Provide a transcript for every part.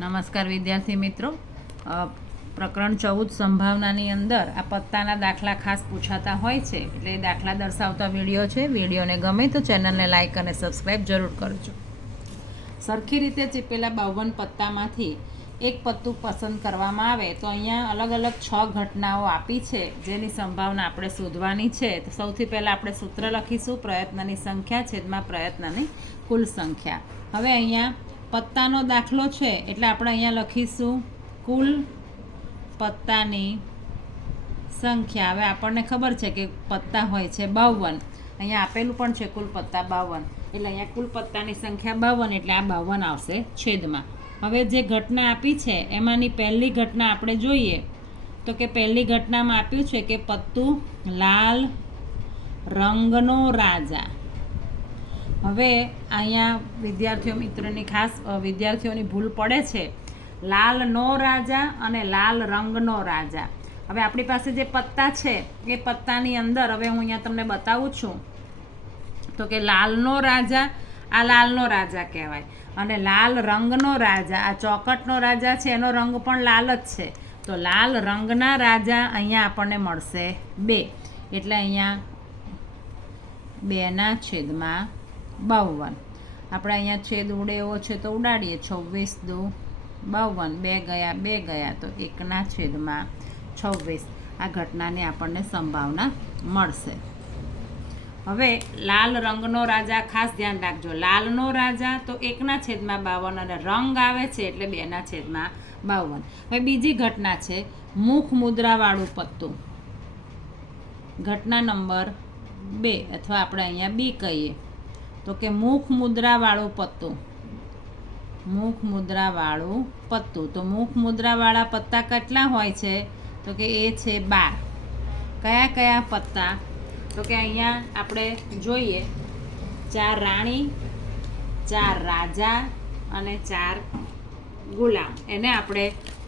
નમસ્કાર વિદ્યાર્થી મિત્રો. પ્રકરણ 14 સંભાવનાની અંદર આ પત્તાના દાખલા ખાસ પૂછાતા હોય છે, એટલે એ દાખલા દર્શાવતા વિડીયો છે. વિડીયોને ગમે તો ચેનલને લાઇક અને સબસ્ક્રાઈબ જરૂર કરજો. સરખી રીતે ચીપેલા 52 પત્તામાંથી એક પત્તું પસંદ કરવામાં આવે તો અહીંયા અલગ અલગ 6 ઘટનાઓ આપી છે, જેની સંભાવના આપણે શોધવાની છે. તો સૌથી પહેલાં આપણે સૂત્ર લખીશું: પ્રયત્નની સંખ્યા છેદમાં પ્રયત્નની કુલ સંખ્યા. હવે અહીંયા પત્તાનો દાખલો છે એટલે આપણે અહીંયા લખીશું કુલ પત્તાની સંખ્યા. હવે આપણને ખબર છે કે પત્તા હોય છે 52, અહીંયા આપેલું પણ છે કુલ પત્તા 52, એટલે અહીંયા કુલ પત્તાની સંખ્યા 52, એટલે આ 52 આવશે છેદમાં. હવે જે ઘટના આપી છે એમાંની પહેલી ઘટના આપણે જોઈએ તો કે પહેલી ઘટનામાં આપ્યું છે કે પત્તું લાલ રંગનો રાજા. હવે અહીંયા વિદ્યાર્થીઓ મિત્રોની ખાસ વિદ્યાર્થીઓની ભૂલ પડે છે, લાલનો રાજા અને લાલ રંગનો રાજા. હવે આપણી પાસે જે પત્તા છે એ પત્તાની અંદર હવે હું અહીંયા તમને બતાવું છું તો કે લાલનો રાજા, આ લાલનો રાજા કહેવાય, અને લાલ રંગનો રાજા, આ ચોકટનો રાજા છે એનો રંગ પણ લાલ જ છે. તો લાલ રંગના રાજા અહીંયા આપણને મળશે 2, એટલે અહીંયા 2/52. આપણે અહીંયા છેદ ઉડે એવો છે તો ઉડાડીએ. 26 દુ 52, 2 ગયા તો 1/26. આ ઘટનાની આપણને સંભાવના મળશે. હવે લાલ રંગનો રાજા ખાસ ધ્યાન રાખજો, લાલનો રાજા તો 1/52 અને રંગ આવે છે એટલે 2/52. હવે બીજી ઘટના છે મુખ મુદ્રાવાળું પત્તું. ઘટના નંબર 2, અથવા આપણે અહીંયા બી કહીએ તો કે મુખ મુદ્રાવાળું પત્તું. મુખ મુદ્રાવાળું પત્તું. તો મુખ મુદ્રાવાળા પત્તા કેટલા હોય છે તો કે એ છે 12. કયા કયા પત્તા તો કે અહીંયા આપણે જોઈએ 4 રાણી, 4 રાજા અને 4 ગુલામ. એને આપણે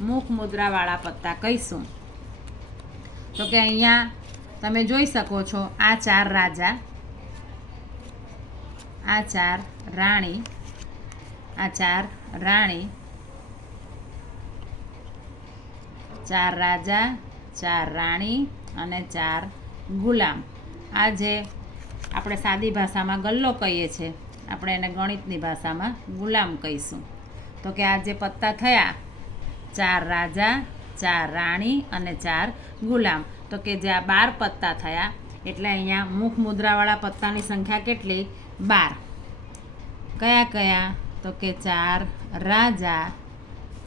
મુખ મુદ્રાવાળા પત્તા કહીશું. તો કે અહીંયા તમે જોઈ શકો છો આ 4 રાજા, આ 4 રાણી, આ 4 રાણી, 4 રાજા, 4 રાણી અને 4 ગુલામ. આ જે આપણે સાદી ભાષામાં ગલ્લો કહીએ છીએ, આપણે એને ગણિતની ભાષામાં ગુલામ કહીશું. તો કે આ જે પત્તા થયા 4 રાજા, 4 રાણી અને 4 ગુલામ, તો કે જે આ 12 પત્તા થયા, એટલે અહીંયા મુખ મુદ્રાવાળા પત્તાની સંખ્યા કેટલી? 12. કયા કયા તો કે 4 રાજા,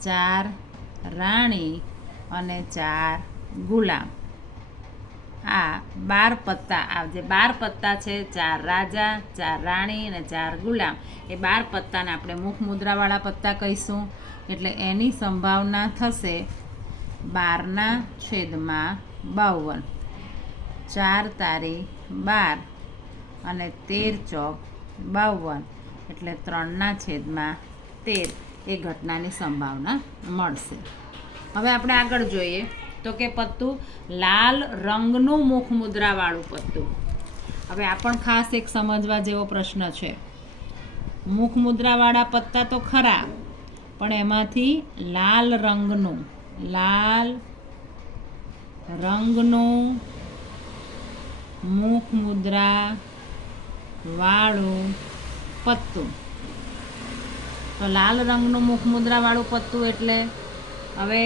4 રાણી અને 4 ગુલામ. આ 12 પત્તા, આ જે 12 પત્તા છે 4 રાજા, 4 રાણી અને 4 ગુલામ, એ 12 પત્તાને આપણે મુખ મુદ્રાવાળા પત્તા કહીશું. એટલે એની સંભાવના થશે 12/52. 4 તારી 12 અને 13 ચોક 52, એટલે 3/13 એ ઘટનાની સંભાવના મળશે. હવે આપણે આગળ જોઈએ તો કે પત્તું લાલ રંગનું મુખ મુદ્રાવાળું પત્તું. હવે આ પણ ખાસ એક સમજવા જેવો પ્રશ્ન છે. મુખ મુદ્રાવાળા પત્તા તો ખરા, પણ એમાંથી લાલ રંગનું મુખ મુદ્રા વાળું પત્તું. તો લાલ રંગનું મુખ મુદ્રા વાળું પત્તું એટલે હવે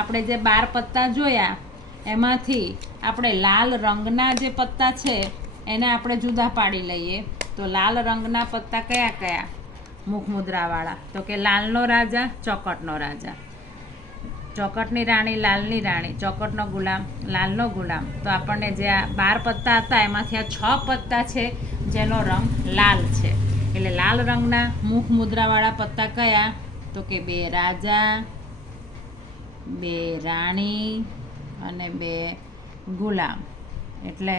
આપણે જે 12 પત્તા જોયા એમાંથી આપણે લાલ રંગના જે પત્તા છે એને આપણે જુદા પાડી લઈએ. તો લાલ રંગના પત્તા કયા કયા મુખ મુદ્રાવાળા? તો કે લાલનો રાજા, ચોકટનો રાજા, ચોકટની રાણી, લાલની રાણી, ચોકટનો ગુલામ, લાલનો ગુલામ. તો આપણને જે આ 12 પત્તા હતા એમાંથી આ 6 પત્તા છે જેનો રંગ લાલ છે. એટલે લાલ રંગના મુખ મુદ્રાવાળા પત્તા કયા તો કે 2 રાજા, 2 રાણી અને 2 ગુલામ. એટલે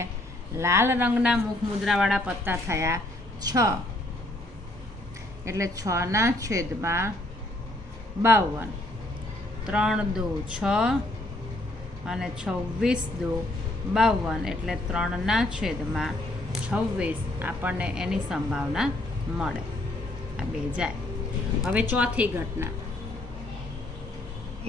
લાલ રંગના મુખ મુદ્રાવાળા પત્તા થયા 6, એટલે 6/52. 3 દુ 6 અને 26 દુ 52, એટલે 3/26 આપણને એની સંભાવના મળે. આ 2 જાય. હવે ચોથી ઘટના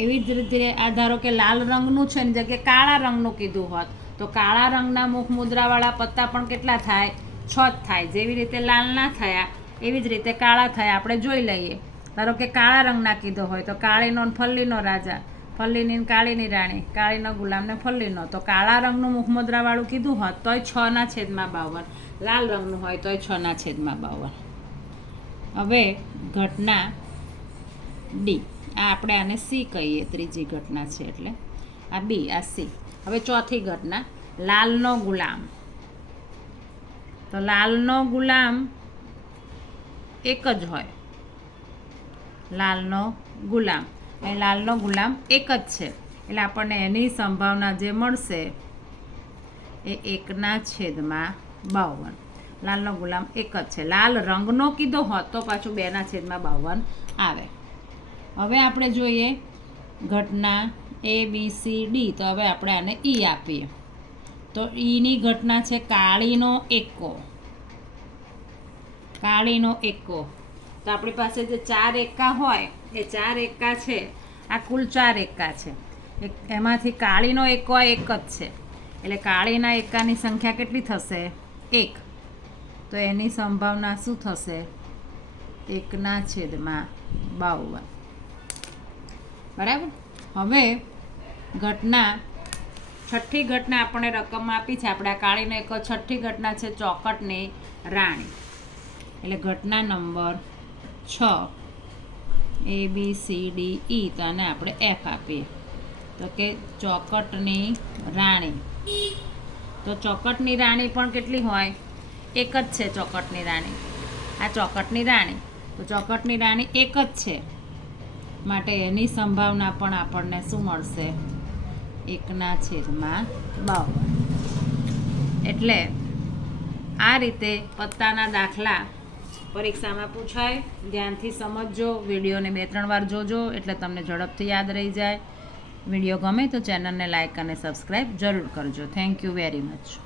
એવી જ રીતે આ ધારો કે લાલ રંગનું છે એની જગ્યાએ કાળા રંગનું કીધું હોત તો કાળા રંગના મુખ મુદ્રાવાળા પત્તા પણ કેટલા થાય? 6 જ થાય. જેવી રીતે લાલના થયા એવી જ રીતે કાળા થયા. આપણે જોઈ લઈએ. ધારો કે કાળા રંગના કીધો હોય તો કાળીનો ને ફલ્લીનો રાજા, ફલ્લીની ને કાળીની રાણી, કાળીનો ગુલામ ને ફલ્લીનો. તો કાળા રંગનું મુખ મુદ્રાવાળું કીધું હોત તોય 6/52. લાલ રંગનું હોય તોય 6/52. હવે ઘટના ડી, આ આપણે આને સી કહીએ, ત્રીજી ઘટના છે એટલે આ બી, આ સી. હવે ચોથી ઘટના લાલનો ગુલામ. તો લાલનો ગુલામ એક જ હોય. લાલનો ગુલામ એક જ છે એટલે આપણને એની સંભાવના જે મળશે એ 1/52. લાલનો ગુલામ એક જ છે. લાલ રંગનો કીધો હોત તો પાછું 2/52 આવે. હવે આપણે જોઈએ ઘટના એ બી સી ડી. તો હવે આપણે આને ઈ આપીએ. તો ઈની ઘટના છે કાળીનો એક્કો. કાળીનો એક્કો. તો આપણી પાસે જે 4 એક્કા હોય એ 4 એક્કા છે, આ કુલ 4 એક્કા છે. એમાંથી કાળીનો એક્કો એક જ છે એટલે કાળીના એક્કાની સંખ્યા કેટલી થશે? 1. તો એની સંભાવના શું થશે? 1/52. બરાબર. હવે ઘટના છઠ્ઠી ઘટના આપણને રકમ આપી છે. આપણે આ કાળીનો એક્કો છઠ્ઠી ઘટના છે ચોકટની રાણી. એટલે ઘટના નંબર 6 એ બી સી ડી ઈ. તો આને આપણે એફ આપીએ. તો કે ચોકટની રાણી. તો ચોકટની રાણી પણ કેટલી હોય? એક જ છે ચોકટની રાણી. આ ચોકટની રાણી. તો ચોકટની રાણી એક જ છે માટે એની સંભાવના પણ આપણને શું મળશે? 1/52. એટલે આ રીતે પત્તાના દાખલા પરીક્ષામાં પૂછાય. ધ્યાનથી સમજજો. વિડીયોને 2-3 વાર જોજો એટલે તમને ઝડપથી યાદ રહી જાય. વિડીયો ગમે તો ચેનલને લાઇક અને સબસ્ક્રાઈબ જરૂર કરજો. Thank you very much.